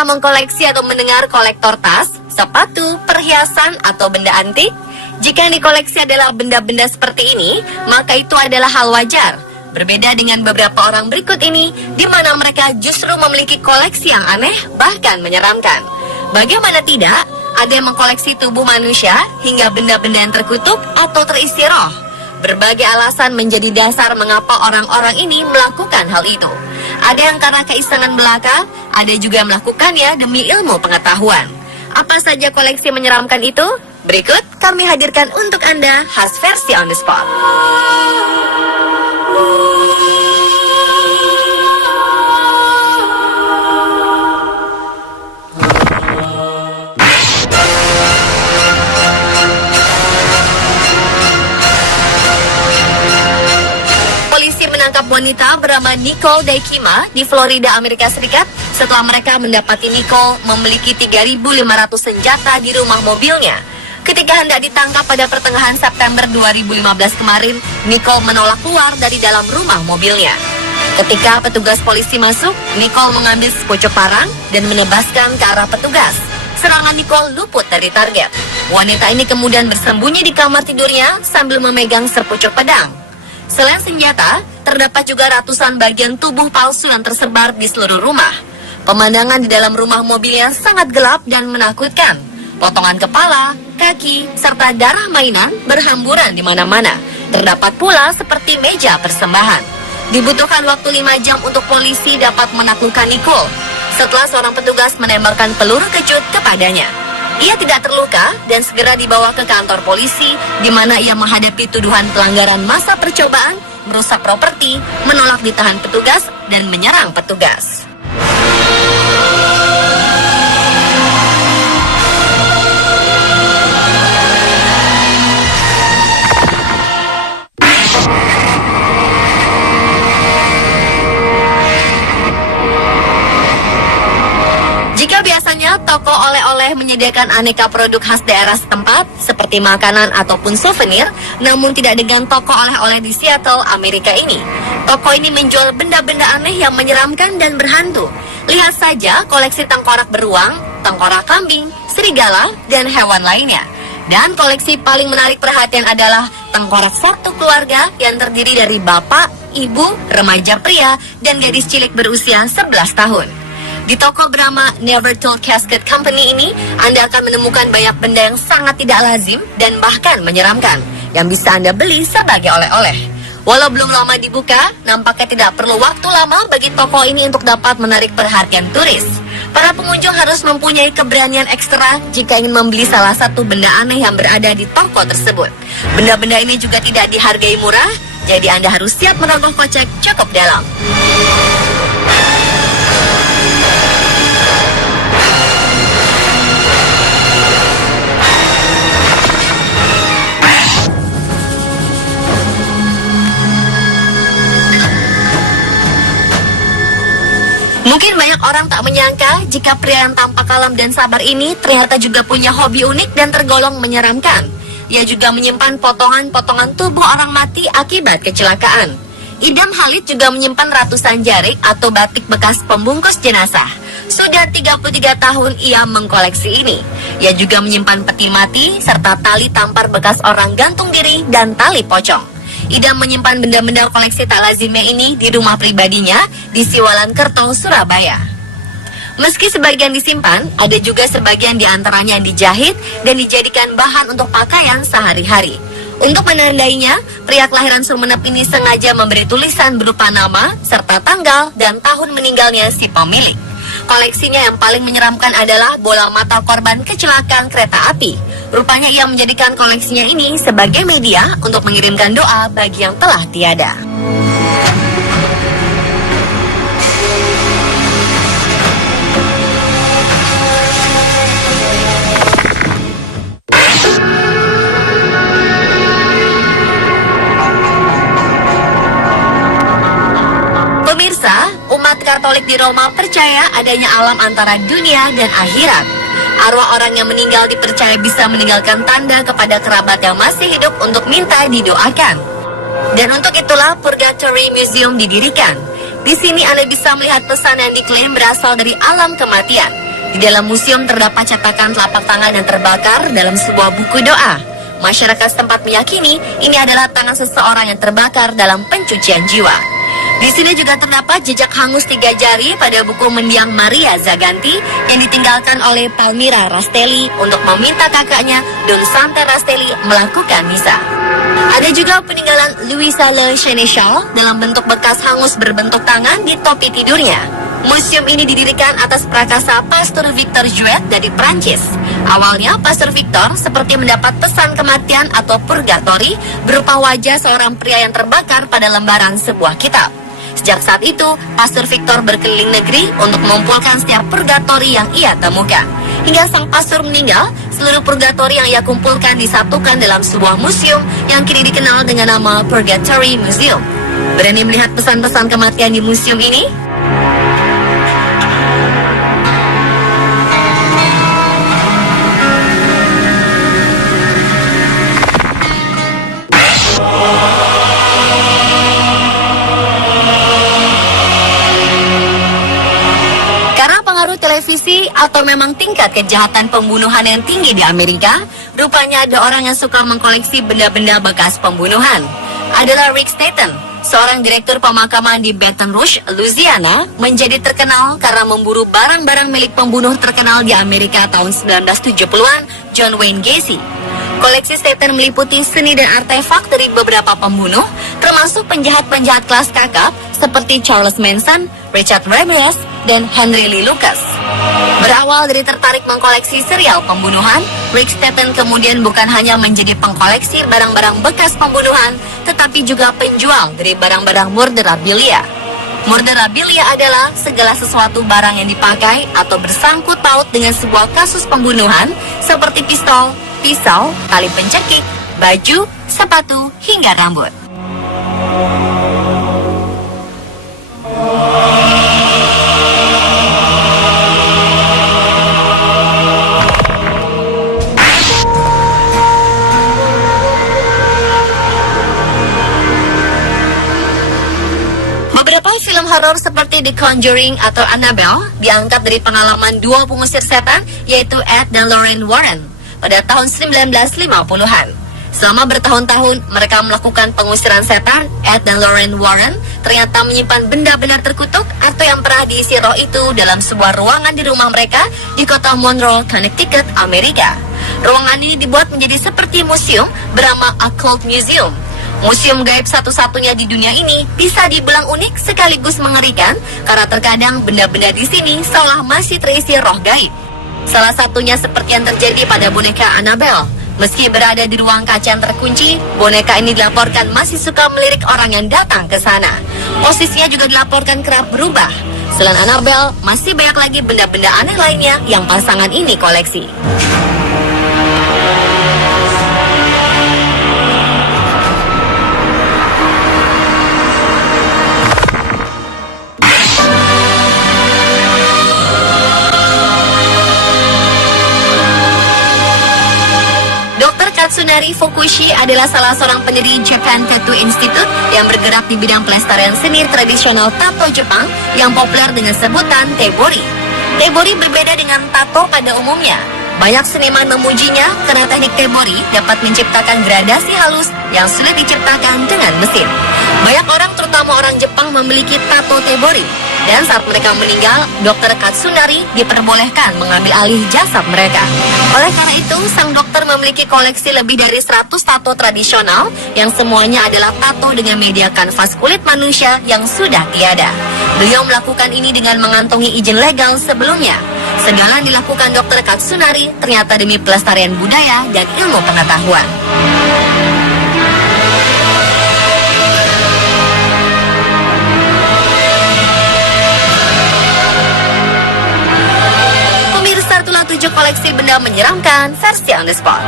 Pernah mengkoleksi atau mendengar kolektor tas, sepatu, perhiasan, atau benda antik? Jika yang dikoleksi adalah benda-benda seperti ini, maka itu adalah hal wajar. Berbeda dengan beberapa orang berikut ini, di mana mereka justru memiliki koleksi yang aneh, bahkan menyeramkan. Bagaimana tidak, ada yang mengkoleksi tubuh manusia hingga benda-benda yang terkutuk atau terisi roh. Berbagai alasan menjadi dasar mengapa orang-orang ini melakukan hal itu. Ada yang karena keisengan belaka, ada juga yang melakukannya demi ilmu pengetahuan. Apa saja koleksi menyeramkan itu? Berikut kami hadirkan untuk Anda khas versi on the spot. Polisi menangkap wanita bernama Nicole Daikima di Florida, Amerika Serikat setelah mereka mendapati Nicole memiliki 3.500 senjata di rumah mobilnya. Ketika hendak ditangkap pada pertengahan September 2015 kemarin, Nicole menolak keluar dari dalam rumah mobilnya. Ketika petugas polisi masuk, Nicole mengambil sepucuk parang dan menebaskan ke arah petugas. Serangan Nicole luput dari target. Wanita ini kemudian bersembunyi di kamar tidurnya sambil memegang sepucuk pedang. Selain senjata, terdapat juga ratusan bagian tubuh palsu yang tersebar di seluruh rumah. Pemandangan di dalam rumah mobilnya sangat gelap dan menakutkan. Potongan kepala, kaki, serta darah mainan berhamburan di mana-mana. Terdapat pula seperti meja persembahan. Dibutuhkan waktu 5 jam untuk polisi dapat menaklukkan Nicole setelah seorang petugas menembakkan peluru kejut kepadanya. Ia tidak terluka dan segera dibawa ke kantor polisi di mana ia menghadapi tuduhan pelanggaran masa percobaan, merusak properti, menolak ditahan petugas, dan menyerang petugas. Jika biasanya toko oleh-oleh menyediakan aneka produk khas daerah setempat seperti makanan ataupun souvenir, namun tidak dengan toko oleh-oleh di Seattle, Amerika ini. Toko ini menjual benda-benda aneh yang menyeramkan dan berhantu. Lihat saja koleksi tengkorak beruang, tengkorak kambing, serigala, dan hewan lainnya. Dan koleksi paling menarik perhatian adalah tengkorak satu keluarga yang terdiri dari bapak, ibu, remaja pria, dan gadis cilik berusia 11 tahun. Di toko bernama Never Told Casket Company ini, Anda akan menemukan banyak benda yang sangat tidak lazim dan bahkan menyeramkan yang bisa Anda beli sebagai oleh-oleh. Walau belum lama dibuka, nampaknya tidak perlu waktu lama bagi toko ini untuk dapat menarik perhatian turis. Para pengunjung harus mempunyai keberanian ekstra jika ingin membeli salah satu benda aneh yang berada di toko tersebut. Benda-benda ini juga tidak dihargai murah, jadi Anda harus siap merogoh kocek cukup dalam. Mungkin banyak orang tak menyangka jika pria yang tampak kalem dan sabar ini ternyata juga punya hobi unik dan tergolong menyeramkan. Ia juga menyimpan potongan-potongan tubuh orang mati akibat kecelakaan. Idam Halid juga menyimpan ratusan jarik atau batik bekas pembungkus jenazah. Sudah 33 tahun ia mengkoleksi ini. Ia juga menyimpan peti mati serta tali tampar bekas orang gantung diri dan tali pocong. Idam menyimpan benda-benda koleksi tak lazimnya ini di rumah pribadinya di Siwalan Kerto, Surabaya. Meski sebagian disimpan, ada juga sebagian diantaranya dijahit dan dijadikan bahan untuk pakaian sehari-hari. Untuk menandainya, pria kelahiran Sumeneb ini sengaja memberi tulisan berupa nama, serta tanggal dan tahun meninggalnya si pemilik. Koleksinya yang paling menyeramkan adalah bola mata korban kecelakaan kereta api. Rupanya ia menjadikan koleksinya ini sebagai media untuk mengirimkan doa bagi yang telah tiada. Pemirsa, umat Katolik di Roma percaya adanya alam antara dunia dan akhirat. Arwah orang yang meninggal dipercaya bisa meninggalkan tanda kepada kerabat yang masih hidup untuk minta didoakan. Dan untuk itulah Purgatory Museum didirikan. Di sini Anda bisa melihat pesan yang diklaim berasal dari alam kematian. Di dalam museum terdapat cetakan telapak tangan yang terbakar dalam sebuah buku doa. Masyarakat setempat meyakini ini adalah tangan seseorang yang terbakar dalam pencucian jiwa. Di sini juga terdapat jejak hangus 3 jari pada buku mendiang Maria Zaganti yang ditinggalkan oleh Palmira Rastelli untuk meminta kakaknya Don Sante Rastelli melakukan misa. Ada juga peninggalan Louisa Le Sénéchal dalam bentuk bekas hangus berbentuk tangan di topi tidurnya. Museum ini didirikan atas prakasa Pastor Victor Jouet dari Prancis. Awalnya Pastor Victor seperti mendapat pesan kematian atau purgatori berupa wajah seorang pria yang terbakar pada lembaran sebuah kitab. Sejak saat itu, Pastor Victor berkeliling negeri untuk mengumpulkan setiap purgatori yang ia temukan. Hingga sang pastor meninggal, seluruh purgatori yang ia kumpulkan disatukan dalam sebuah museum yang kini dikenal dengan nama Purgatory Museum. Berani melihat pesan-pesan kematian di museum ini? Televisi atau memang tingkat kejahatan pembunuhan yang tinggi di Amerika, rupanya ada orang yang suka mengkoleksi benda-benda bekas pembunuhan. Adalah Rick Staten, seorang direktur pemakaman di Baton Rouge, Louisiana, menjadi terkenal karena memburu barang-barang milik pembunuh terkenal di Amerika tahun 1970-an, John Wayne Gacy. Koleksi Staten meliputi seni dan artefak dari beberapa pembunuh, termasuk penjahat-penjahat kelas kakap seperti Charles Manson, Richard Ramirez, dan Henry Lee Lucas. Berawal dari tertarik mengkoleksi serial pembunuhan, Rick Staten kemudian bukan hanya menjadi pengkoleksi barang-barang bekas pembunuhan, tetapi juga penjual dari barang-barang murderabilia. Murderabilia adalah segala sesuatu barang yang dipakai atau bersangkut paut dengan sebuah kasus pembunuhan, seperti pistol, pisau, tali pencekik, baju, sepatu, hingga rambut. Beberapa film horor seperti The Conjuring atau Annabelle diangkat dari pengalaman dua pengusir setan, yaitu Ed dan Lorraine Warren pada tahun 1950-an. Selama bertahun-tahun mereka melakukan pengusiran setan, Ed dan Lorraine Warren ternyata menyimpan benda-benda terkutuk atau yang pernah diisi roh itu dalam sebuah ruangan di rumah mereka di kota Monroe, Connecticut, Amerika. Ruangan ini dibuat menjadi seperti museum bernama Occult Museum. Museum gaib satu-satunya di dunia ini bisa dibilang unik sekaligus mengerikan karena terkadang benda-benda di sini seolah masih terisi roh gaib. Salah satunya seperti yang terjadi pada boneka Annabelle. Meski berada di ruang kaca yang terkunci, boneka ini dilaporkan masih suka melirik orang yang datang ke sana. Posisinya juga dilaporkan kerap berubah. Selain Annabelle, masih banyak lagi benda-benda aneh lainnya yang pasangan ini koleksi. Katsunari Fukushi adalah salah seorang pendiri Japan Tattoo Institute yang bergerak di bidang pelestarian seni tradisional tato Jepang yang populer dengan sebutan Tebori. Tebori berbeda dengan tato pada umumnya. Banyak seniman memujinya karena teknik Tebori dapat menciptakan gradasi halus yang sulit diciptakan dengan mesin. Banyak orang, terutama orang Jepang, memiliki tato Tebori. Dan saat mereka meninggal, Dr. Katsunari diperbolehkan mengambil alih jasad mereka. Oleh karena itu, sang dokter memiliki koleksi lebih dari 100 tato tradisional yang semuanya adalah tato dengan media kanvas kulit manusia yang sudah tiada. Beliau melakukan ini dengan mengantongi izin legal sebelumnya. Segala yang dilakukan Dr. Katsunari ternyata demi pelestarian budaya dan ilmu pengetahuan. Itulah 7 koleksi benda menyeramkan versi on the spot.